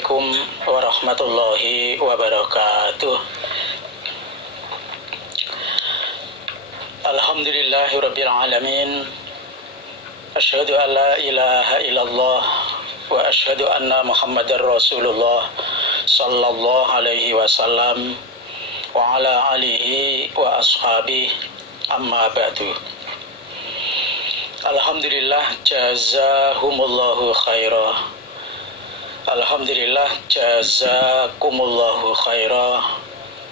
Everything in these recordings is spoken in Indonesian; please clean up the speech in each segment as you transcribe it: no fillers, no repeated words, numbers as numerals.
Assalamualaikum warahmatullahi wabarakatuh. Alhamdulillahirabbil alamin. Asyhadu an la ilaha illallah wa asyhadu anna Muhammadar Rasulullah sallallahu alaihi wasallam wa ala alihi wa ashabihi, amma ba'du. Alhamdulillah jazahumullahu khairah. Alhamdulillah jazakumullahu khairah.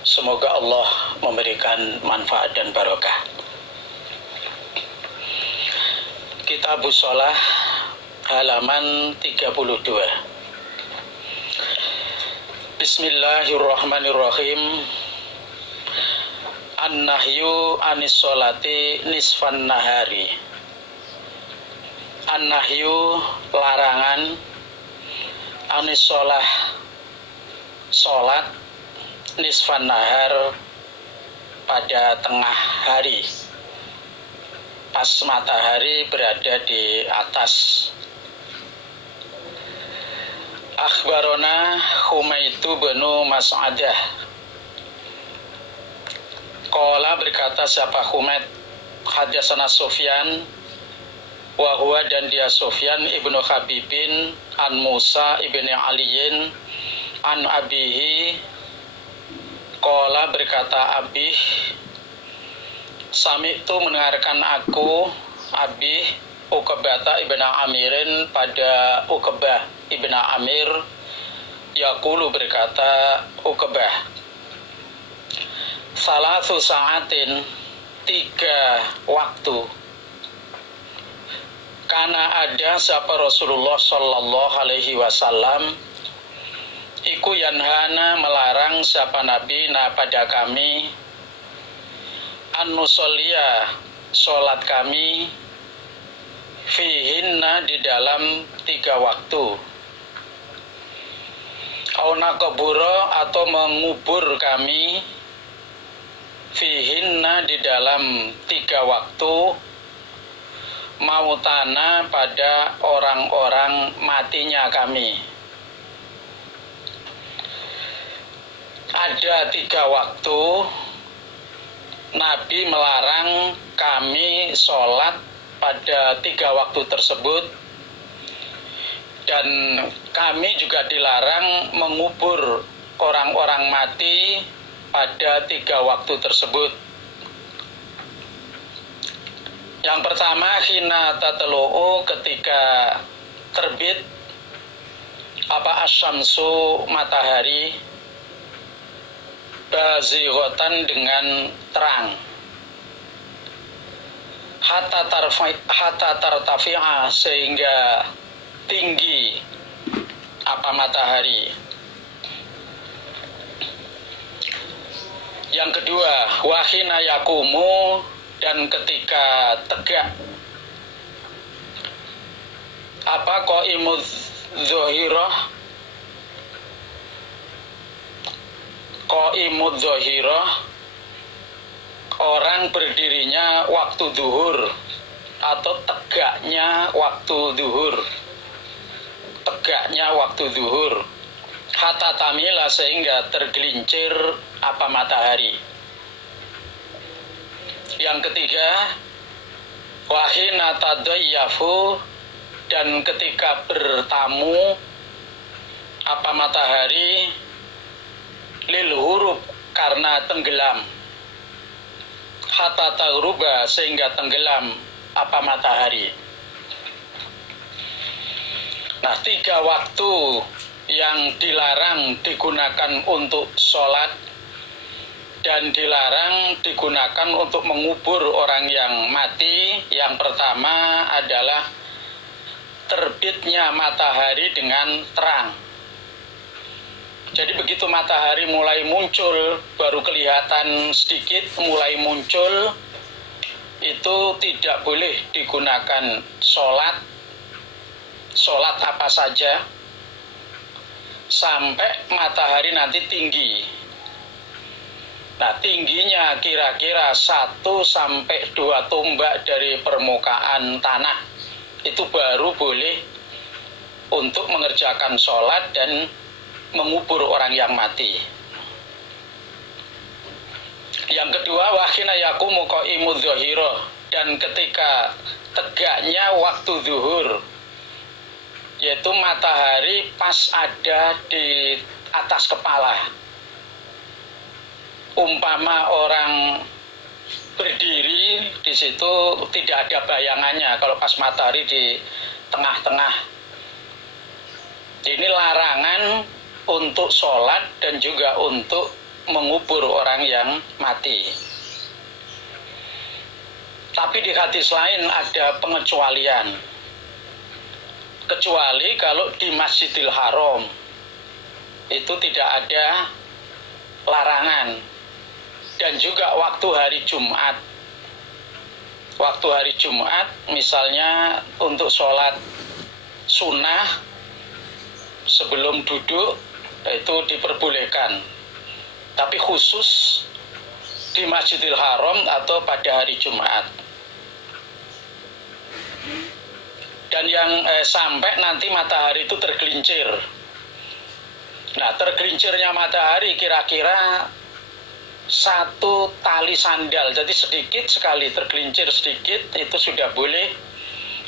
Semoga Allah memberikan manfaat dan barokah. Kitabus Shalah halaman 32. Bismillahirrahmanirrahim. An-nahyu anis sholati nisfan nahari. An-nahyu larangan, anis sholat nisfan nahar pada tengah hari, pas matahari berada di atas. Akhbarona Humaitu benu Mas'adah. Qala berkata siapa Humaid, hadatsana Sufyan wa huwa dan dia Sufyan ibnu Habibin an Musa ibni Aliyin an abihi. Qala berkata Abih, sami itu mendengarkan aku Abih Uqbah ibn Amirin pada Uqbah ibn Amir yaqulu berkata Uqbah, salatu sa'atin 3 waktu karena ada siapa Rasulullah sallallahu alaihi wasallam iku yanhana melarang siapa Nabi na pada kami an-nusolliya sholat kami fihinna di dalam 3 waktu, au nakaburo atau mengubur kami fihinna di dalam 3 waktu mautana pada orang-orang matinya kami. Ada 3 waktu Nabi melarang kami sholat pada 3 waktu tersebut, dan kami juga dilarang mengubur orang-orang mati pada 3 waktu tersebut. Yang pertama, hina tatlu'u, ketika terbit asyamsu matahari, bazighotan dengan terang, hatta tartafi'a sehingga tinggi matahari. Yang kedua, wahina yakumu, dan ketika tegak qaimud dhahirah, orang berdirinya waktu zuhur atau tegaknya waktu zuhur, hatta tamila sehingga tergelincir matahari. Yang ketiga, wahina tadayyafu, dan ketika bertamu matahari, lil hurub karena tenggelam, hatta taghruba sehingga tenggelam matahari. Nah, 3 waktu yang dilarang digunakan untuk sholat dan dilarang digunakan untuk mengubur orang yang mati. Yang pertama adalah terbitnya matahari dengan terang. Jadi begitu matahari mulai muncul, baru kelihatan sedikit mulai muncul, itu tidak boleh digunakan sholat apa saja sampai matahari nanti tinggi. Nah, tingginya kira-kira 1 sampai 2 tombak dari permukaan tanah, itu baru boleh untuk mengerjakan sholat dan mengubur orang yang mati. Yang kedua, wahina yakumu qaimudz dzahira, dan ketika tegaknya waktu zuhur, yaitu matahari pas ada di atas kepala. Umpama orang berdiri di situ tidak ada bayangannya kalau pas matahari di tengah-tengah. Ini larangan untuk sholat dan juga untuk mengubur orang yang mati. Tapi di hadis lain ada pengecualian. Kecuali kalau di Masjidil Haram itu tidak ada larangan. Dan juga waktu hari Jumat. Waktu hari Jumat misalnya untuk sholat sunnah sebelum duduk itu diperbolehkan. Tapi khusus di Masjidil Haram atau pada hari Jumat. Dan yang sampai nanti matahari itu tergelincir. Nah, tergelincirnya matahari kira-kira 1 tali sandal. Jadi sedikit sekali tergelincir sedikit itu sudah boleh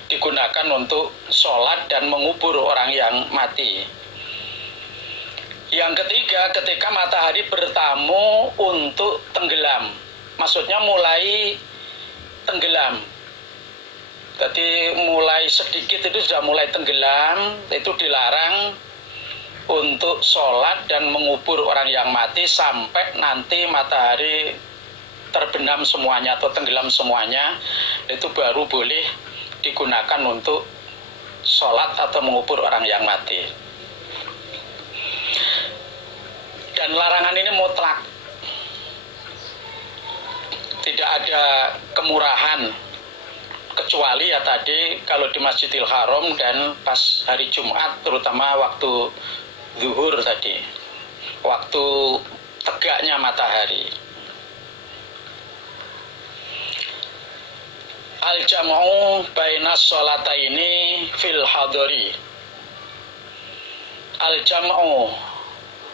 digunakan untuk sholat dan mengubur orang yang mati. Yang ketiga, ketika matahari bertamu untuk tenggelam. Maksudnya mulai tenggelam. Jadi mulai sedikit itu sudah mulai tenggelam, itu dilarang untuk sholat dan mengubur orang yang mati sampai nanti matahari terbenam semuanya atau tenggelam semuanya. Itu baru boleh digunakan untuk sholat atau mengubur orang yang mati. Dan larangan ini mutlak, tidak ada kemurahan, kecuali ya tadi kalau di Masjidil Haram dan pas hari Jumat, terutama waktu zuhur tadi, waktu tegaknya matahari. Al-jam'u bainas sholataini fil hadari. Al-jam'u,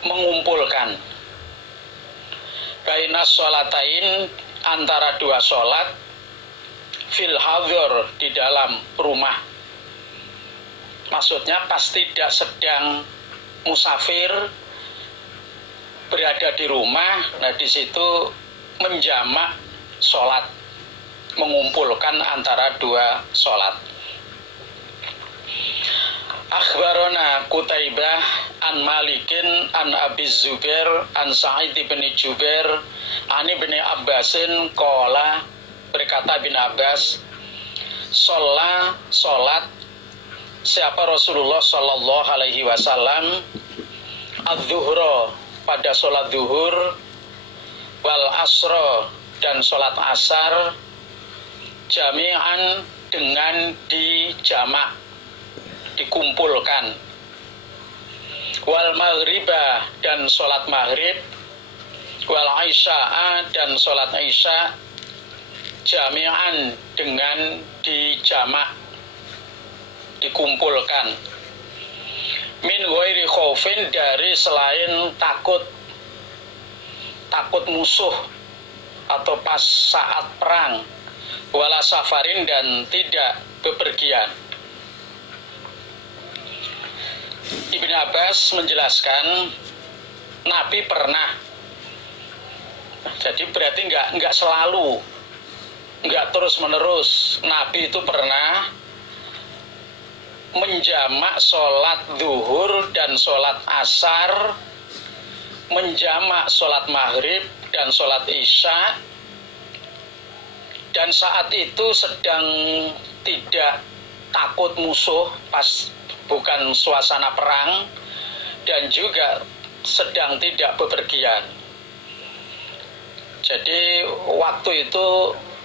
mengumpulkan, bainas sholatain, antara dua sholat, fil hadhar, di dalam rumah. Maksudnya pas tidak sedang musafir, berada di rumah, nah di situ menjamak sholat, mengumpulkan antara dua sholat. Akhbarona Qutaibah an Malikin an Abi Zubair an Sa'id bin Jubair an Ibni Abbasin qala, berkata bin Abbas, sholat siapa Rasulullah sallallahu alaihi wasallam adz-zuhra, pada sholat zuhur, wal asra, dan sholat asar, jami'an, dengan dijamak, dikumpulkan, wal maghriba, dan sholat maghrib, wal isya'a, dan sholat isya, jami'an, dengan dijamak, dikumpulkan, min ghairi khaufin, dari selain takut musuh atau pas saat perang, wala safarin, dan tidak bepergian. Ibnu Abbas menjelaskan Nabi pernah, jadi berarti enggak selalu, enggak terus menerus, Nabi itu pernah menjamak sholat zuhur dan sholat asar, menjamak sholat maghrib dan sholat isya, dan saat itu sedang tidak takut musuh, pas bukan suasana perang, dan juga sedang tidak bepergian. Jadi waktu itu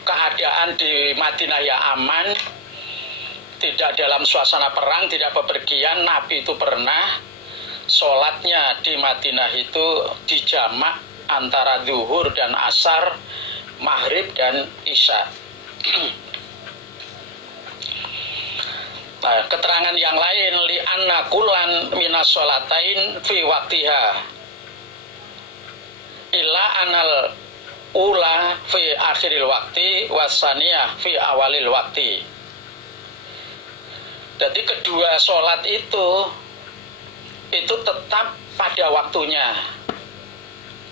keadaan di Madinah ya aman, tidak dalam suasana perang, tidak bepergian. Nabi itu pernah sholatnya di Madinah itu dijamak antara zuhur dan asar, maghrib dan isya. Nah, keterangan yang lain li anna kullan minas sholatain fi waktiha illa anal ula fi akhiril wakti wasaniyah fi awalil wakti. Jadi kedua sholat itu tetap pada waktunya,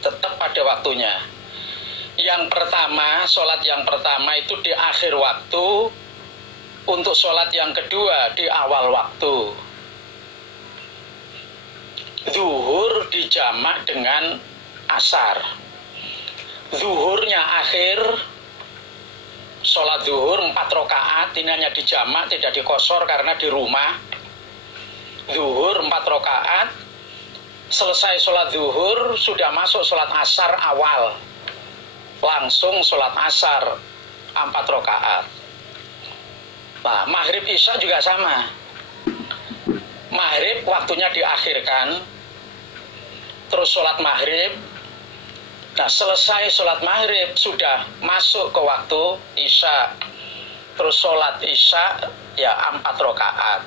tetap pada waktunya. Yang pertama, sholat yang pertama itu di akhir waktu, untuk sholat yang kedua di awal waktu. Zuhur dijamak dengan asar. Zuhurnya akhir, sholat zuhur 4 rakaat, ini hanya dijamak, tidak dikosor karena di rumah. Zuhur 4 rakaat, selesai sholat zuhur, sudah masuk sholat asar awal. Langsung sholat asar 4 rakaat. Nah, maghrib isya juga sama. Maghrib waktunya diakhirkan, terus sholat maghrib. Nah, selesai sholat maghrib sudah masuk ke waktu isya, terus sholat isya ya 4 rakaat.